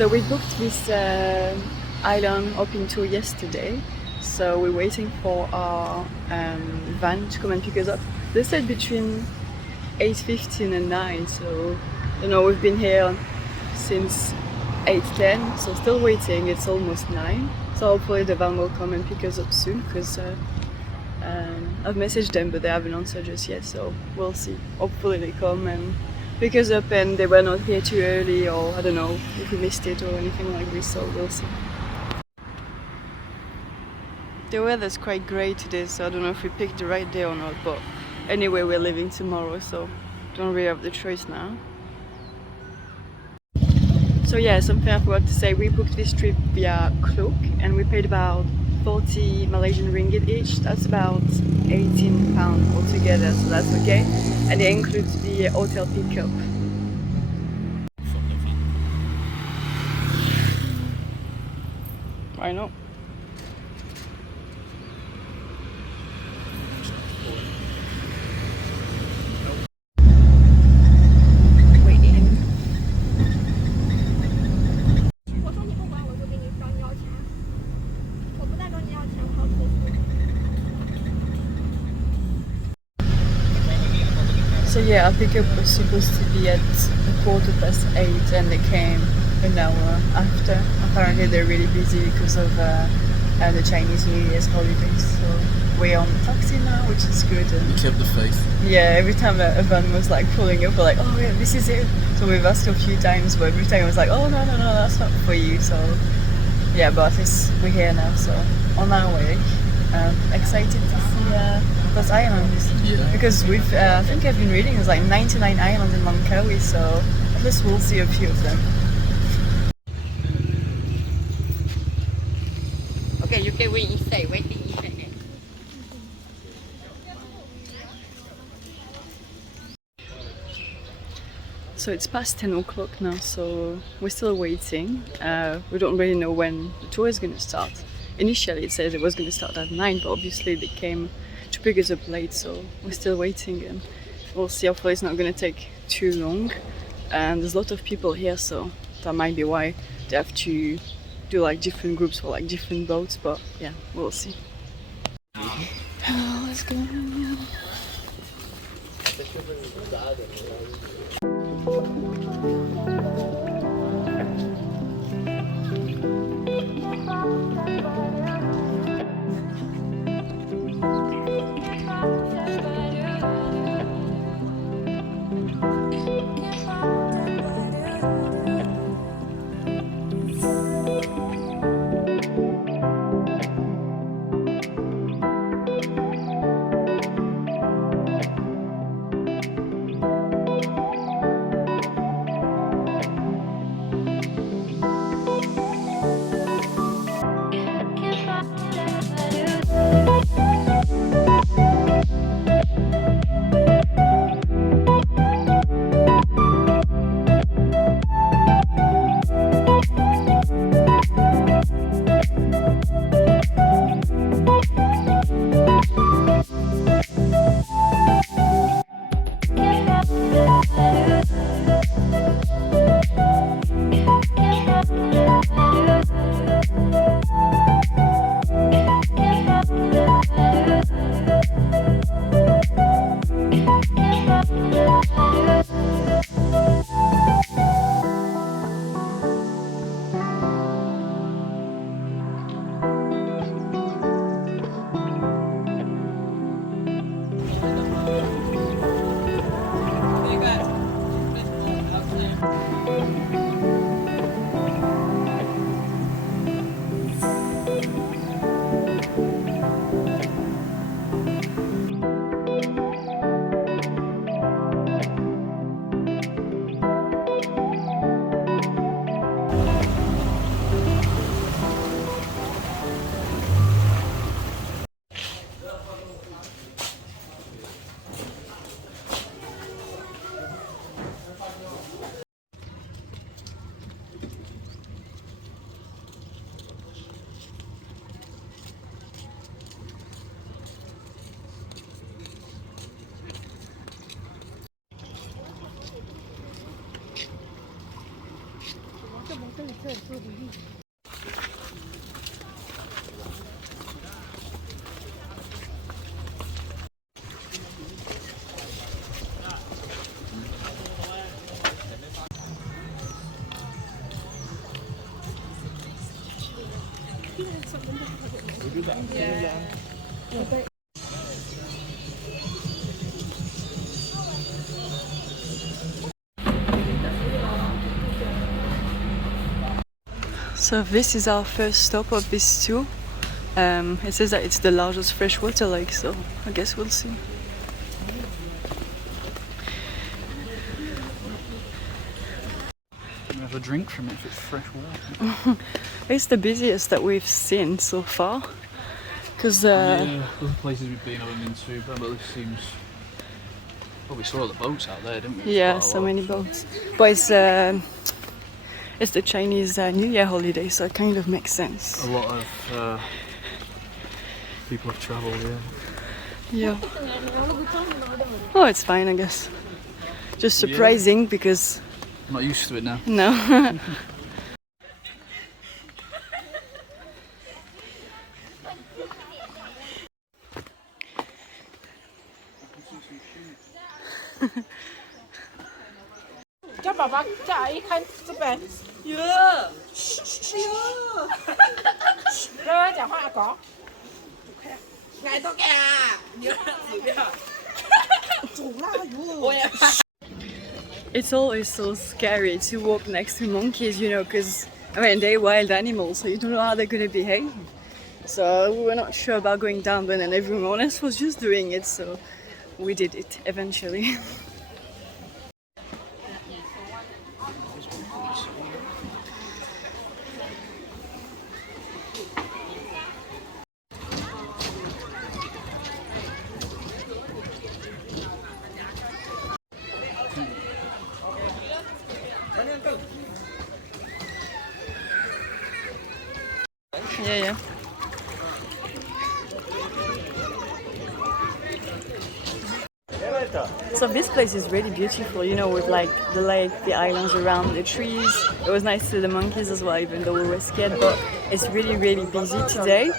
So we booked this island hopping tour yesterday. So we're waiting for our van to come and pick us up. They said between 8:15 and 9. So you know we've been here since 8:10. So still waiting. It's almost 9. So hopefully the van will come and pick us up soon because I've messaged them but they haven't answered just yet. So we'll see. Hopefully they come and pick us up and they were not here too early, or I don't know if we missed it or anything like this, so we'll see. The weather's quite grey today, so I don't know if we picked the right day or not, but anyway we're leaving tomorrow, so don't really have the choice now. So yeah, something I forgot to say, we booked this trip via Klook and we paid about 40 Malaysian ringgit each. That's about 18 pounds altogether, so that's okay. And it includes the hotel pickup. I know. So yeah, our pickup was supposed to be at 8:15 and they came an hour after. Apparently they're really busy because of the Chinese New Year's holidays. So we're on taxi now, which is good. And you kept the faith. yeah, every time a van was like pulling up, we're like, oh yeah, this is it. So we've asked a few times, but every time it was like, oh no, that's not for you. So yeah, but at least we're here now, so on our way. Excited to see those islands. Yeah. Because we've, I think I've been reading, there's like 99 islands in Langkawi, so at least we'll see a few of them. Okay, you can wait inside, waiting inside there. So it's past 10 o'clock now, so we're still waiting. We don't really know when the tour is going to start. Initially it said it was going to start at 9, but obviously they came to pick us up late, so we're still waiting and we'll see. Hopefully it's not going to take too long. And there's a lot of people here, so that might be why they have to do like different groups for like different boats, but yeah, we'll see. Let's go. So this is our first stop of this tour. It says that it's the largest freshwater lake, so I guess we'll see. Have a drink from it if it's fresh water. It's the busiest that we've seen so far. Because yeah, other places we've been haven't been too bad, but this seems. Well, we saw all the boats out there, didn't we? yeah, so many boats. But it's the Chinese New Year holiday, so it kind of makes sense. A lot of people have travelled, yeah. Yeah. Oh, it's fine, I guess. Just surprising because I'm not used to it now. no.叫爸爸叫阿姨看这边。跟他讲话，阿狗。挨多干啊！你要死掉。走啦哟！我也怕。 It's always so scary to walk next to monkeys, you know, because I mean they're wild animals, so you don't know how they're gonna behave. So we were not sure about going down, but then everyone else was just doing it, so we did it eventually. Yeah. So this place is really beautiful, you know, with like the lake, the islands around, the trees. It was nice to see the monkeys as well, even though we were scared, but it's really, really busy today.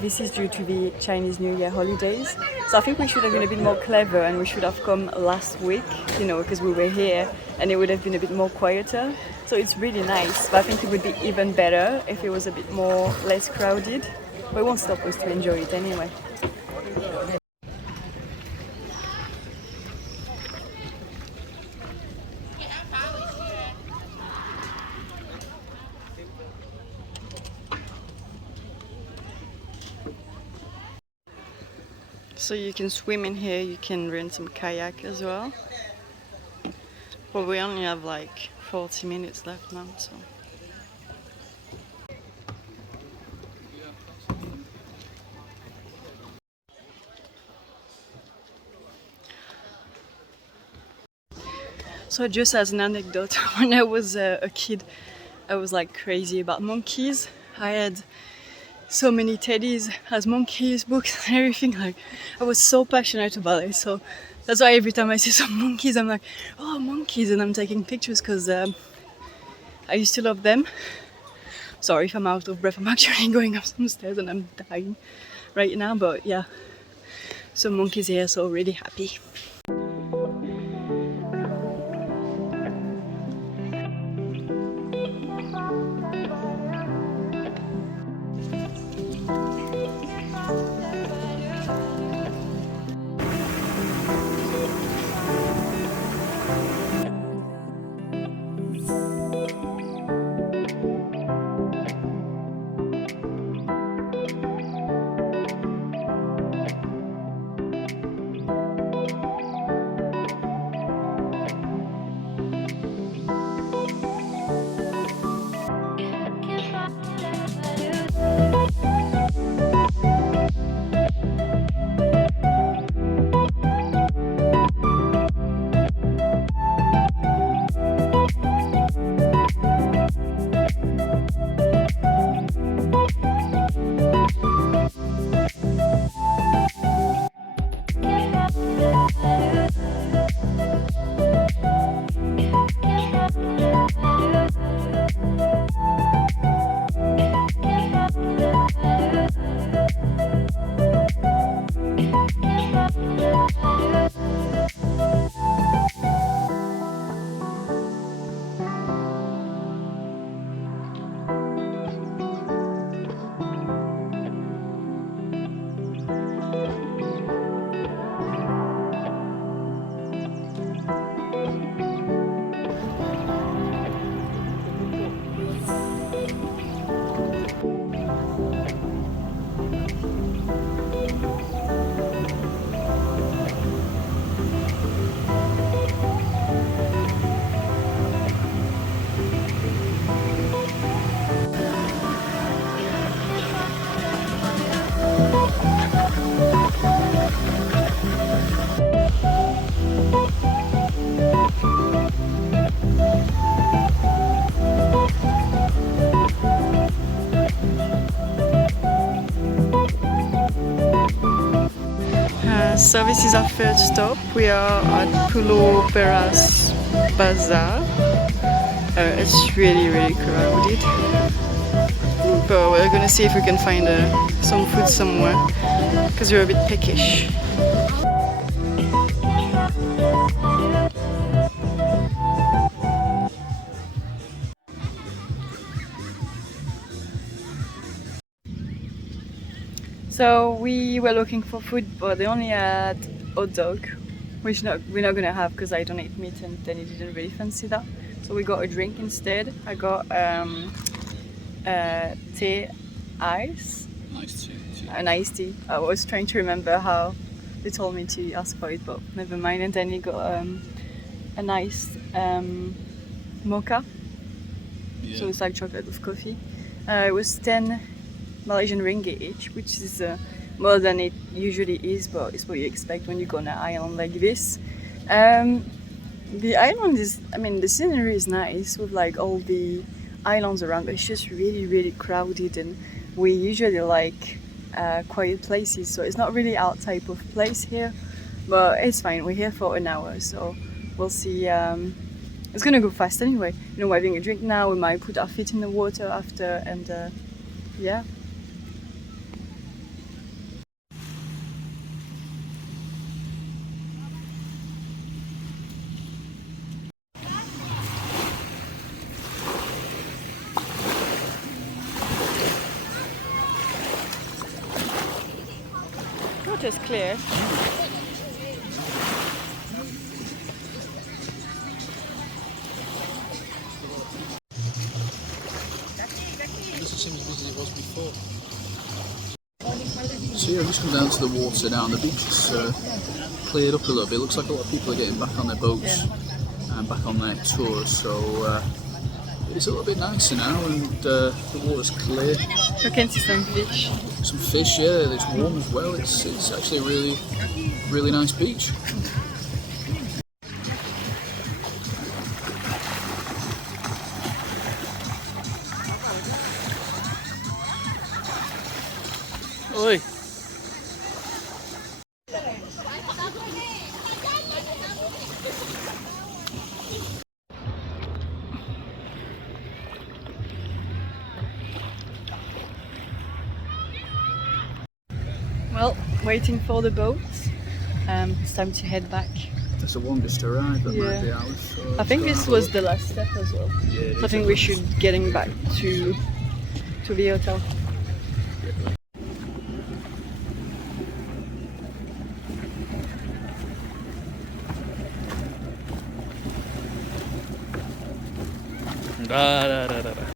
This is due to the Chinese New Year holidays. So I think we should have been a bit more clever and we should have come last week, you know, because we were here and it would have been a bit more quieter. So it's really nice, but I think it would be even better if it was a bit more less crowded. But it won't stop us to enjoy it anyway. So you can swim in here, you can rent some kayak as well. But we only have like 40 minutes left now, so. So just as an anecdote, when I was a kid, I was like crazy about monkeys. I had so many teddies as monkeys, books and everything. Like I was so passionate about it. So that's why every time I see some monkeys, I'm like, oh, monkeys, and I'm taking pictures because I used to love them. Sorry if I'm out of breath. I'm actually going up some stairs and I'm dying right now. But yeah, some monkeys here, so really happy. So this is our third stop. We are at Pulau Peras Bazaar. It's really crowded, but we're gonna see if we can find some food somewhere because we're a bit peckish. So we were looking for food, but they only had hot dog, which we're not gonna have because I don't eat meat, and then he didn't really fancy that. So we got a drink instead. I got tea ice, Nice tea. an iced tea. I was trying to remember how they told me to ask for it, but never mind. And then he got a nice mocha. Yeah. So it's like chocolate with coffee. It was 10 Malaysian ringgit each, which is more than it usually is, but it's what you expect when you go on an island like this. The island is, I mean, the scenery is nice with like all the islands around, but it's just really crowded, and we usually like quiet places, so it's not really our type of place here, but it's fine. We're here for an hour, so we'll see. It's gonna go fast anyway. You know, we're having a drink now, we might put our feet in the water after, and yeah. Water's clear. It doesn't seem as busy as it was before. So yeah, I've just come down to the water now, and the beach is cleared up a little bit. It looks like a lot of people are getting back on their boats and back on their tours, so it's a little bit nicer now, and the water's clear. You can see some fish. Some fish, yeah, it's warm as well. It's actually a really nice beach. Oi. Well, waiting for the boat. It's time to head back. That's the longest to arrive, that might be Yeah. ours. So I think let's this go was and the last step as well. Yeah, it So I is think the we last. should getting back to the hotel. Da, da, da, da, da.